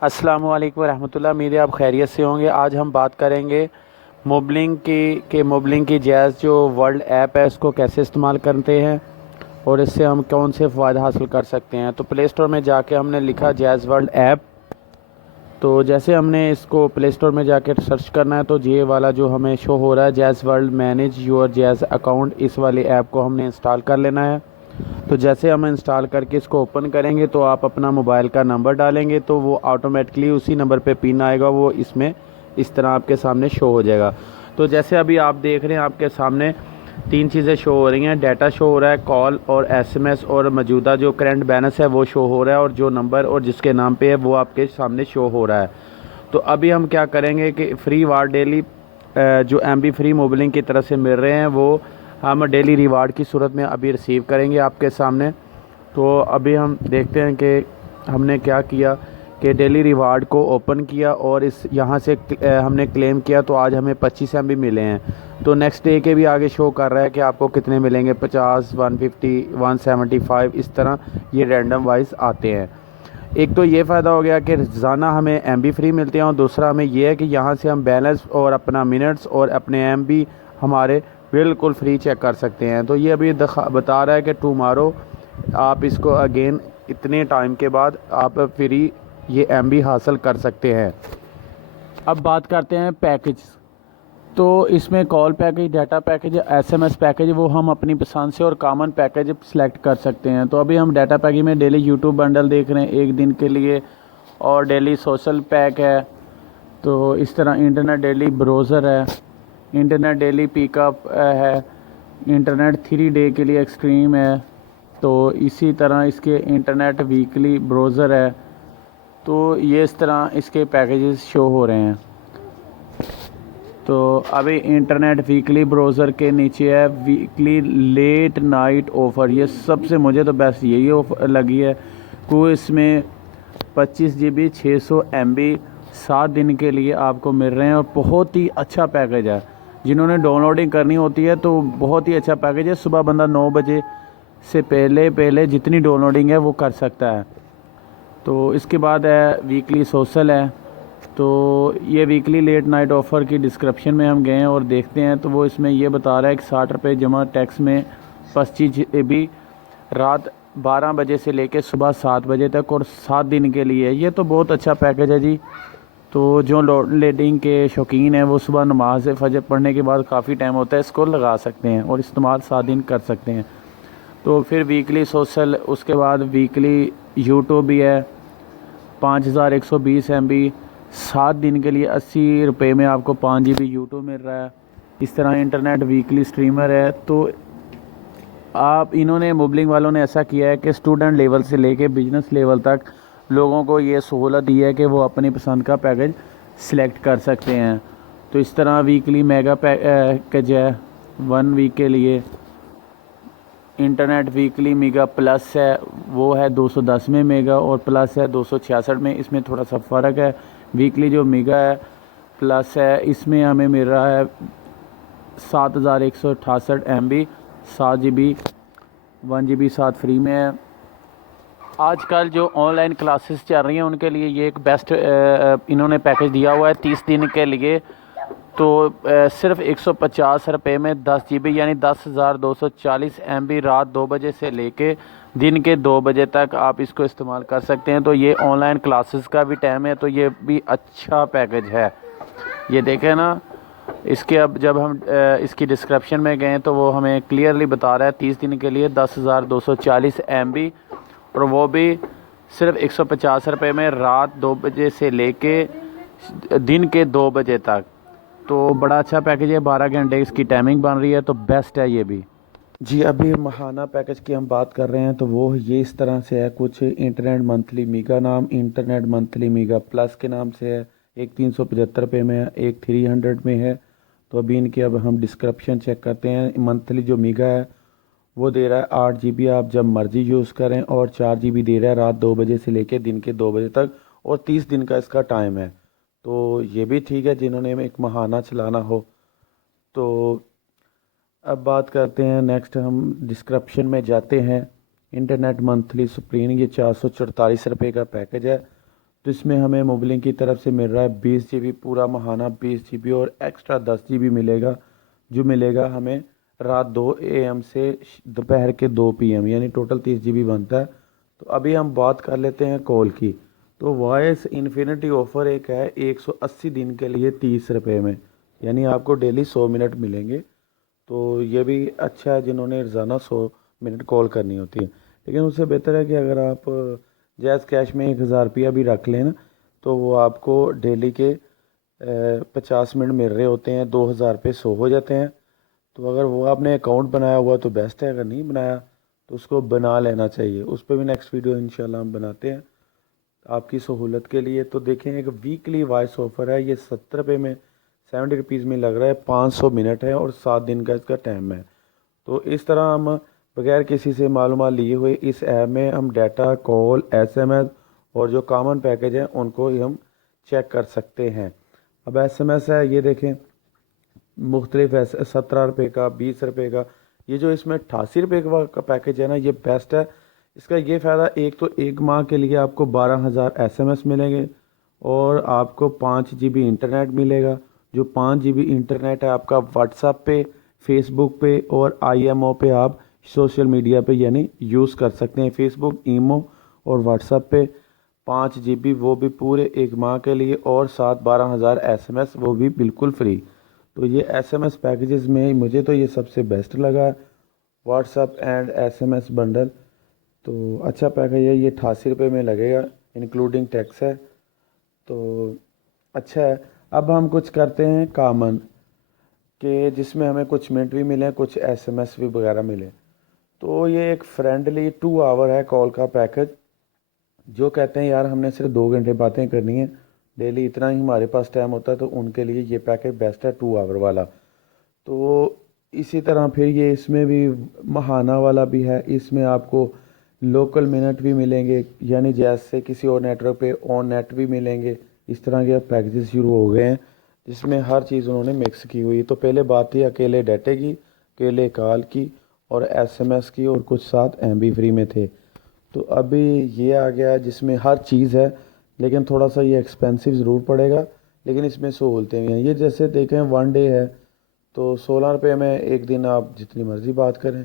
अस्सलाम वालेकुम रहमतुल्लाह। उम्मीद है आप खैरियत से होंगे। आज हम बात करेंगे मोबलिंग की जैज़ जो वर्ल्ड ऐप है इसको कैसे इस्तेमाल करते हैं और इससे हम कौन से फ़ायदे हासिल कर सकते हैं। तो प्ले स्टोर में जाके हमने लिखा जैज़ वर्ल्ड ऐप। तो जैसे हमने इसको प्ले स्टोर में जाके सर्च करना है तो ये वाला जो हमें शो हो रहा है jazz world manage your jazz account, इस वाली ऐप को हमने इंस्टॉल कर लेना है। तो जैसे हम इंस्टॉल करके इसको ओपन करेंगे तो आप अपना मोबाइल का नंबर डालेंगे तो वो ऑटोमेटिकली उसी नंबर पे पिन आएगा, वो इसमें इस तरह आपके सामने शो हो जाएगा। तो जैसे अभी आप देख रहे हैं आपके सामने तीन चीज़ें शो हो रही हैं। डाटा शो हो रहा है, कॉल और एसएमएस, और मौजूदा जो करंट बैलेंस है वो शो हो रहा है, और जो नंबर और जिसके नाम पे है वो आपके सामने शो हो रहा है। तो अभी हम क्या करेंगे कि फ्री वार डेली जो एमबी फ्री मोबिलिंग की तरफ से मिल रहे हैं वो हम डेली रिवार्ड की सूरत में अभी रिसीव करेंगे आपके सामने। तो अभी हम देखते हैं कि हमने क्या किया कि डेली रिवार्ड को ओपन किया और इस यहाँ से हमने क्लेम किया तो आज हमें 25 एमबी मिले हैं। तो नेक्स्ट डे के भी आगे शो कर रहा है कि आपको कितने मिलेंगे, 50, 150, 175, इस तरह ये रैंडम वाइज आते हैं। एक तो ये फ़ायदा हो गया कि रोज़ाना हमें एमबी फ्री मिलते हैं, और दूसरा हमें ये है कि यहाँ से हम बैलेंस और अपना मिनट्स और अपने एमबी हमारे बिल्कुल फ्री चेक कर सकते हैं। तो ये अभी बता रहा है कि टुमारो आप इसको अगेन इतने टाइम के बाद आप फ्री ये एमबी हासिल कर सकते हैं। अब बात करते हैं पैकेज। तो इसमें call package, data package, SMS package वो हम अपनी पसंद से और कॉमन पैकेज सेलेक्ट कर सकते हैं। तो अभी हम डाटा पैकेज में डेली यूट्यूब बंडल देख रहे हैं एक दिन के लिए, और डेली सोशल पैक है। तो इस तरह इंटरनेट डेली ब्राउज़र है, इंटरनेट डेली पिकअप है, इंटरनेट 3 डे के लिए एक्सट्रीम है। तो इसी तरह इसके इंटरनेट वीकली ब्राउज़र है। तो ये इस तरह इसके पैकेजेस शो हो रहे हैं। तो अभी इंटरनेट वीकली ब्राउज़र के नीचे है वीकली लेट नाइट ऑफ़र। ये सबसे मुझे तो बेस्ट यही ऑफर लगी है कि इसमें 25 GB 600 MB 7 दिन के लिए आपको मिल रहे हैं, और बहुत ही अच्छा पैकेज है। जिन्होंने डाउनलोडिंग करनी होती है तो बहुत ही अच्छा पैकेज है। सुबह बंदा 9 बजे से पहले पहले जितनी डाउनलोडिंग है वो कर सकता है। तो इसके बाद है वीकली सोशल है। तो ये वीकली लेट नाइट ऑफ़र की डिस्क्रिप्शन में हम गए हैं और देखते हैं, तो वो इसमें ये बता रहा है कि 60 रुपये जमा टैक्स में 25 GB रात 12 बजे से लेकर सुबह 7 बजे तक और 7 दिन के लिए। ये तो बहुत अच्छा पैकेज है जी। तो जो लोडिंग के शौकीन हैं वो सुबह नमाज फजर पढ़ने के बाद काफ़ी टाइम होता है, इसको लगा सकते हैं और इस्तेमाल 7 दिन कर सकते हैं। तो फिर वीकली सोशल, उसके बाद वीकली यूट्यूब भी है 5120 MB 7 दिन के लिए 80 रुपये में आपको 5 GB यूट्यूब मिल रहा है। इस तरह इंटरनेट वीकली स्ट्रीमर है। तो आप इन्होंने मोबलिंग वालों ने ऐसा किया है कि स्टूडेंट लेवल से लेके बिजनेस लेवल तक लोगों को ये सहूलत दी है कि वो अपनी पसंद का पैकेज सिलेक्ट कर सकते हैं। तो इस तरह वीकली मेगा पैकेज है 1 वीक के लिए। इंटरनेट वीकली मेगा प्लस है, वो है 210 में मेगा, और प्लस है 266 में। इसमें थोड़ा सा फ़र्क है। वीकली जो मेगा है प्लस है इसमें हमें मिल रहा है 7168 MB 7 GB 1 GB 7 फ्री में है। आजकल जो ऑनलाइन क्लासेस चल रही हैं उनके लिए ये एक बेस्ट इन्होंने पैकेज दिया हुआ है 30 दिन के लिए। तो सिर्फ 150 रुपये में 10 GB यानी 10,240 MB रात 2 बजे से लेके दिन के 2 बजे तक आप इसको इस्तेमाल कर सकते हैं। तो ये ऑनलाइन क्लासेस का भी टाइम है, तो ये भी अच्छा पैकेज है। ये देखें ना, इसके अब जब हम इसकी डिस्क्रिप्शन में गए तो वो हमें क्लियरली बता रहा है 30 दिन के लिए 10,240 MB, और वो भी सिर्फ 150 रुपये में रात 2 बजे से लेके दिन के 2 बजे तक। तो बड़ा अच्छा पैकेज है, 12 घंटे इसकी टाइमिंग बन रही है, तो बेस्ट है ये भी जी। अभी महाना पैकेज की हम बात कर रहे हैं तो वो ये इस तरह से है। कुछ इंटरनेट मंथली मीगा नाम, इंटरनेट मंथली मीगा प्लस के नाम से है। एक 375 रुपये में है, एक 300 में है। तो अभी इनके अब हम डिस्क्रिप्शन चेक करते हैं। मंथली जो मीगा है वो दे रहा है 8 GB आप जब मर्ज़ी यूज़ करें, और 4 GB दे रहा है रात 2 बजे से लेकर दिन के 2 बजे तक, और 30 दिन का इसका टाइम है। तो ये भी ठीक है जिन्होंने एक महाना चलाना हो। तो अब बात करते हैं नेक्स्ट, हम डिस्क्रिप्शन में जाते हैं। इंटरनेट मंथली सुप्रीम ये 444 रुपये का पैकेज है। तो इसमें हमें मोबलिंग की तरफ से मिल रहा है 20 GB पूरा माहाना 20 GB और एक्स्ट्रा 10 GB मिलेगा, जो मिलेगा हमें रात 2 AM से दोपहर के 2 PM, यानी टोटल 30 GB बनता है। तो अभी हम बात कर लेते हैं कॉल की। तो वॉइस इन्फिनिटी ऑफ़र एक है 180 दिन के लिए 30 रुपये में, यानी आपको डेली 100 मिनट मिलेंगे। तो ये भी अच्छा है जिन्होंने रोज़ाना 100 मिनट कॉल करनी होती है। लेकिन उससे बेहतर है कि अगर आप जैज़ कैश में 1000 रुपया भी रख लें ना, तो वो आपको डेली के 50 मिनट मिल रहे होते हैं, 2000 रुपये 100 हो जाते हैं। तो अगर वो आपने अकाउंट बनाया हुआ तो बेस्ट है, अगर नहीं बनाया तो उसको बना लेना चाहिए। उस पर भी नेक्स्ट वीडियो इंशाल्लाह हम बनाते हैं आपकी सहूलत के लिए। तो देखें, एक वीकली वॉइस ऑफ़र है, ये 70 रुपये में 70 रुपीज़ में लग रहा है, 500 मिनट है और 7 दिन का इसका टाइम है। तो इस तरह हम बगैर किसी से मालूमात लिए हुए इस ऐप में हम डाटा, कॉल, SMS और जो कॉमन पैकेज हैं उनको ही हम चेक कर सकते हैं। अब SMS है, ये देखें मुख्तलिफ ऐसे 17 रुपये का, 20 रुपये का। ये जो इसमें 88 रुपये का पैकेज है ना, ये बेस्ट है। इसका ये फ़ायदा, एक तो 1 माह के लिए आपको 12,000 SMS मिलेंगे और आपको 5 GB इंटरनेट मिलेगा। जो 5 GB इंटरनेट है आपका व्हाट्सएप पे, फेसबुक पे और IMO पे आप सोशल मीडिया पे यानी यूज़ कर सकते हैं। फेसबुक, ईमो और व्हाट्सएप पे 5 GB, वो भी पूरे 1 माह के लिए, और साथ 12,000 SMS, वो भी बिल्कुल फ्री। तो ये SMS पैकेजेस में मुझे तो ये सबसे बेस्ट लगा, व्हाट्सएप एंड SMS बंडल। तो अच्छा पैकेज है, ये 88 रुपये में लगेगा, इंक्लूडिंग टैक्स है। तो अच्छा है। अब हम कुछ करते हैं कॉमन के, जिसमें हमें कुछ मिनट भी मिले, कुछ SMS भी वगैरह मिले। तो ये एक फ्रेंडली 2 आवर है कॉल का पैकेज। जो कहते हैं यार हमने सिर्फ 2 घंटे बातें करनी है डेली, इतना ही हमारे पास टाइम होता है, तो उनके लिए ये पैकेज बेस्ट है 2 आवर वाला। तो इसी तरह फिर ये इसमें भी महाना वाला भी है, इसमें आपको लोकल मिनट भी मिलेंगे, यानी जैसे किसी और नेटवर्क पे ऑन नेट भी मिलेंगे। इस तरह के पैकेजेस शुरू हो गए हैं जिसमें हर चीज़ उन्होंने मिक्स की हुई। तो पहले बात थी अकेले डाटे की, अकेले कॉल की और SMS की, और कुछ साथ MB फ्री में थे। तो अभी ये आ गया जिसमें हर चीज़ है, लेकिन थोड़ा सा ये एक्सपेंसिव ज़रूर पड़ेगा, लेकिन इसमें सहूलतें भी हैं। ये जैसे देखें 1 डे है, तो 16 रुपये में एक दिन आप जितनी मर्ज़ी बात करें।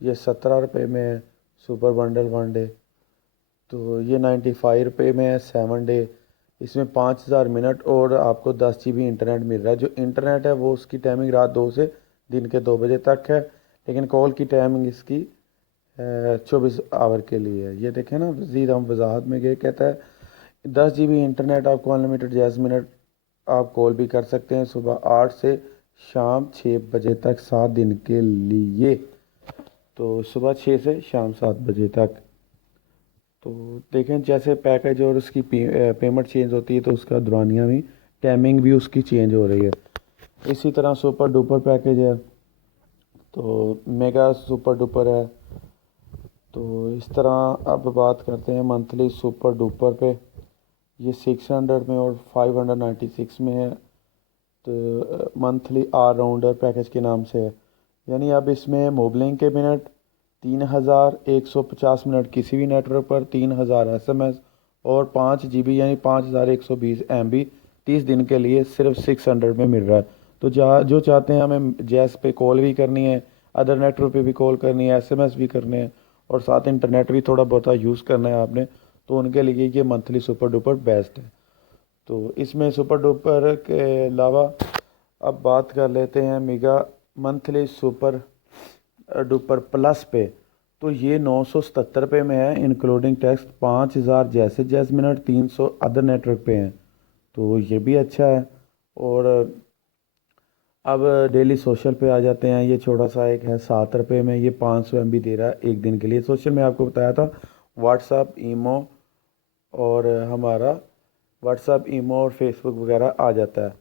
ये 17 रुपये में है सुपर बंडल 1 डे। तो ये 95 रुपये में है 7 डे। इसमें 5,000 मिनट और आपको 10 GB इंटरनेट मिल रहा है। जो इंटरनेट है वो उसकी टाइमिंग रात 2 से दिन के 2 बजे तक है, लेकिन कॉल की टाइमिंग इसकी 24 आवर के लिए है। ये देखें ना, मज़ीद हम वजाहत में गए, कहता है 10 GB इंटरनेट, आपको अनलिमिटेड 60 मिनट आप कॉल भी कर सकते हैं, सुबह 8 से शाम 6 बजे तक 7 दिन के लिए। तो सुबह 6 से शाम 7 बजे तक। तो देखें जैसे पैकेज और उसकी पेमेंट चेंज होती है, तो उसका दौरानिया भी, टाइमिंग भी उसकी चेंज हो रही है। इसी तरह सुपर डुपर पैकेज है, तो मेगा सुपर डुपर है। तो इस तरह अब बात करते हैं मंथली सुपर डुपर पे। ये 600 में और 596 में है। तो मंथली ऑल राउंडर पैकेज के नाम से है। यानी अब इसमें मोबलिंग के मिनट 3,150 मिनट किसी भी नेटवर्क पर, 3,000 SMS और 5 GB यानी 5,120 MB 30 दिन के लिए सिर्फ 600 में मिल रहा है। तो जो चाहते हैं हमें जैस पे कॉल भी करनी है, अदर नेटवर्क पे भी कॉल करनी है, SMS भी करने हैं और साथ इंटरनेट भी थोड़ा बहुत यूज़ करना है आपने, तो उनके लिए ये मंथली सुपर डुपर बेस्ट है। तो इसमें सुपर डुपर के अलावा अब बात कर लेते हैं mega monthly super duper plus पे। तो ये 977 रुपये में है इंक्लूडिंग टैक्स, 5,000 जैसे जैस मिनट, 300 अदर नेटवर्क पे हैं। तो ये भी अच्छा है। और अब डेली सोशल पे आ जाते हैं। ये छोटा सा एक है 7 रुपये में, ये 500 MB दे रहा है एक दिन के लिए। सोशल में आपको बताया था व्हाट्सअप, ईमो और हमारा व्हाट्सअप, ईमो और फेसबुक वगैरह आ जाता है।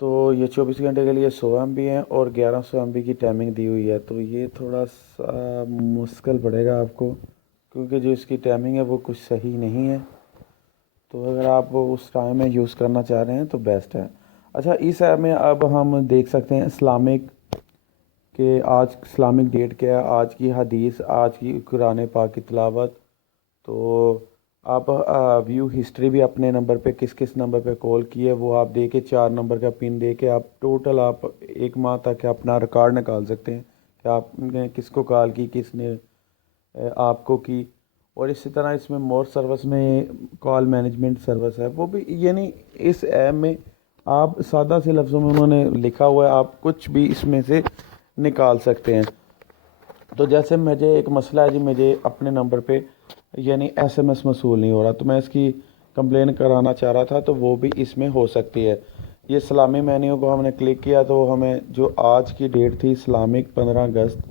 तो ये 24 घंटे के लिए 100 MB है और 1100 MB की टाइमिंग दी हुई है। तो ये थोड़ा सा मुश्किल पड़ेगा आपको, क्योंकि जो इसकी टाइमिंग है वो कुछ सही नहीं है। तो अगर आप उस टाइम में यूज़ करना चाह रहे हैं तो बेस्ट है। अच्छा, इस ऐप में अब हम देख सकते हैं इस्लामिक के, आज इस्लामिक डेट क्या है, आज की हदीस, आज की कुरान पाक की तिलावत। तो आप व्यू हिस्ट्री भी अपने नंबर पे किस किस नंबर पे कॉल की है वो आप दे के 4 नंबर का पिन दे के आप टोटल आप 1 माह तक अपना रिकॉर्ड निकाल सकते हैं कि आपने किसको कॉल की, किसने आपको की। और इसी तरह इसमें मोर सर्विस में कॉल मैनेजमेंट सर्विस है वो भी, यानी इस ऐप में आप सादा से लफ्ज़ों में उन्होंने लिखा हुआ है, आप कुछ भी इसमें से निकाल सकते हैं। तो जैसे मुझे एक मसला है जी, मुझे अपने नंबर पे यानी एसएमएस मसूल नहीं हो रहा, तो मैं इसकी कंप्लेन कराना चाह रहा था, तो वो भी इसमें हो सकती है। ये इस्लामी मेन्यू को हमने क्लिक किया तो हमें जो आज की डेट थी इस्लामिक 15 अगस्त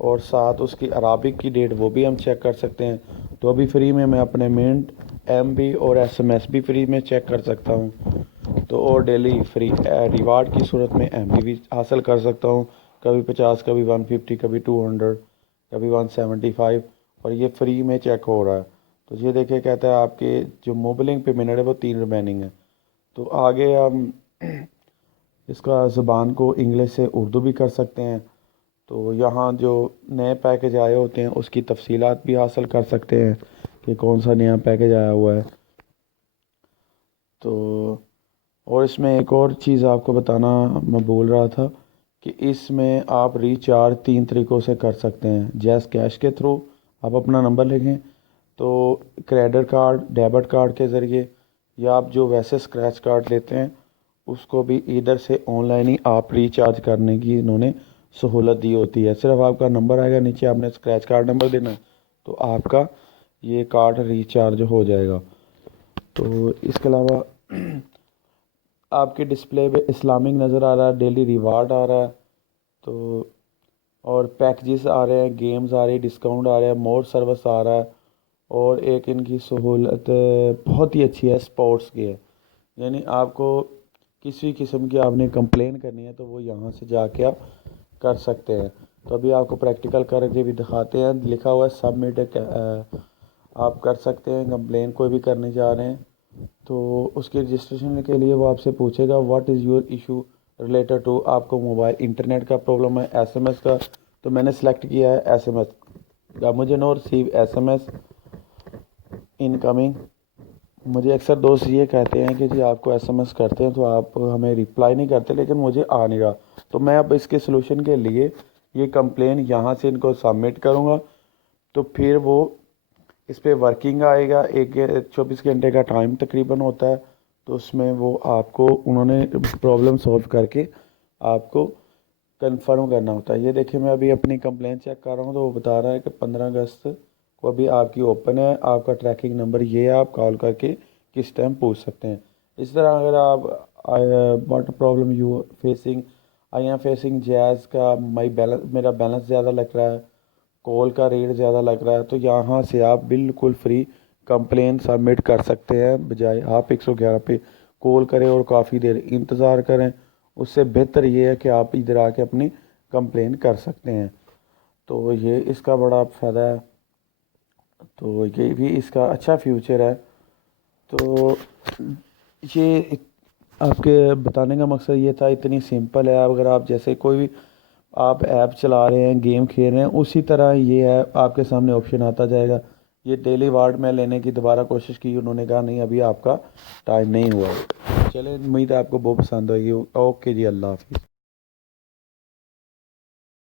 और साथ उसकी अराबिक की डेट वो भी हम चेक कर सकते हैं। तो अभी फ्री में मैं अपने मिनट, एमबी और एसएमएस भी फ्री में चेक कर सकता हूँ। तो और डेली फ्री रिवार्ड की सूरत में एमबी भी हासिल कर सकता हूँ, कभी 50, कभी 150, कभी 200, कभी 175, और ये फ्री में चेक हो रहा है। तो ये देखिए कहता है आपके जो मोबिलिंग पे मिनट है वो 3 रिमेनिंग है। तो आगे हम इसका ज़ुबान को इंग्लिश से उर्दू भी कर सकते हैं। तो यहाँ जो नए पैकेज आए होते हैं उसकी तफसीलात भी हासिल कर सकते हैं कि कौन सा नया पैकेज आया हुआ है। तो और इसमें एक और चीज़ आपको बताना मैं भूल रहा था कि इसमें आप रिचार्ज 3 तरीक़ों से कर सकते हैं। जैस कैश के थ्रू आप अपना नंबर लिखें तो क्रेडिट कार्ड, डेबिट कार्ड के ज़रिए, या आप जो वैसे स्क्रैच कार्ड लेते हैं उसको भी इधर से ऑनलाइन ही आप रिचार्ज करने की इन्होंने सहूलत दी होती है। सिर्फ आपका नंबर आएगा, नीचे आपने स्क्रैच कार्ड नंबर देना है तो आपका ये कार्ड रिचार्ज हो जाएगा। तो इसके अलावा आपके डिस्प्ले पे इस्लामिक नज़र आ रहा है, डेली रिवार्ड आ रहा है, तो और पैकेजेस आ रहे हैं, गेम्स आ रही है, डिस्काउंट आ रहा है, मोर सर्विस आ रहा है, और एक इनकी सहूलत बहुत ही अच्छी है, स्पोर्ट्स की है। यानी आपको किसी किस्म की आपने कंप्लेन करनी है तो वो यहाँ से जाके आप कर सकते हैं। तो अभी आपको प्रैक्टिकल करके भी दिखाते हैं, लिखा हुआ है सबमिट, आप कर सकते हैं कंप्लेन कोई भी करने जा रहे हैं। तो उसके रजिस्ट्रेशन के लिए वो आपसे पूछेगा what is your issue related to, आपको मोबाइल इंटरनेट का प्रॉब्लम है, एसएमएस का, तो मैंने सेलेक्ट किया है एसएमएस का। मुझे नो रिसीव एसएमएस इनकमिंग। मुझे अक्सर दोस्त ये कहते हैं कि जी आपको एसएमएस करते हैं तो आप हमें रिप्लाई नहीं करते, लेकिन मुझे आ नहीं रहा। तो मैं अब इसके सलूशन के लिए ये कंप्लेन यहाँ से इनको सबमिट करूँगा, तो फिर वो इस पर वर्किंग आएगा। 24 घंटे का टाइम तकरीबन होता है, तो उसमें वो आपको उन्होंने प्रॉब्लम सॉल्व करके आपको कंफर्म करना होता है। ये देखिए मैं अभी अपनी कंप्लेन चेक कर रहा हूँ तो वो बता रहा है कि 15 अगस्त को अभी आपकी ओपन है, आपका ट्रैकिंग नंबर ये है, आप कॉल करके किस टाइम पूछ सकते हैं। इस तरह अगर आप what problem you facing, I am facing jazz का माई बैलेंस, मेरा बैलेंस ज़्यादा लग रहा है, कॉल का रेट ज़्यादा लग रहा है, तो यहाँ से आप बिल्कुल फ्री कंप्लेन सबमिट कर सकते हैं, बजाय आप 111 पे कॉल करें और काफ़ी देर इंतज़ार करें। उससे बेहतर ये है कि आप इधर आके अपनी कंप्लेन कर सकते हैं। तो ये इसका बड़ा फ़ायदा है, तो ये भी इसका अच्छा फ्यूचर है। तो ये आपके बताने का मकसद ये था, इतनी सिंपल है। अगर आप जैसे कोई भी आप ऐप चला रहे हैं, गेम खेल रहे हैं, उसी तरह ये है, आपके सामने ऑप्शन आता जाएगा। ये डेली वार्ड में लेने की दोबारा कोशिश की, उन्होंने कहा नहीं अभी आपका टाइम नहीं हुआ। चले, उम्मीद है आपको बहुत पसंद आएगी। ओके जी, अल्लाह हाफिज़।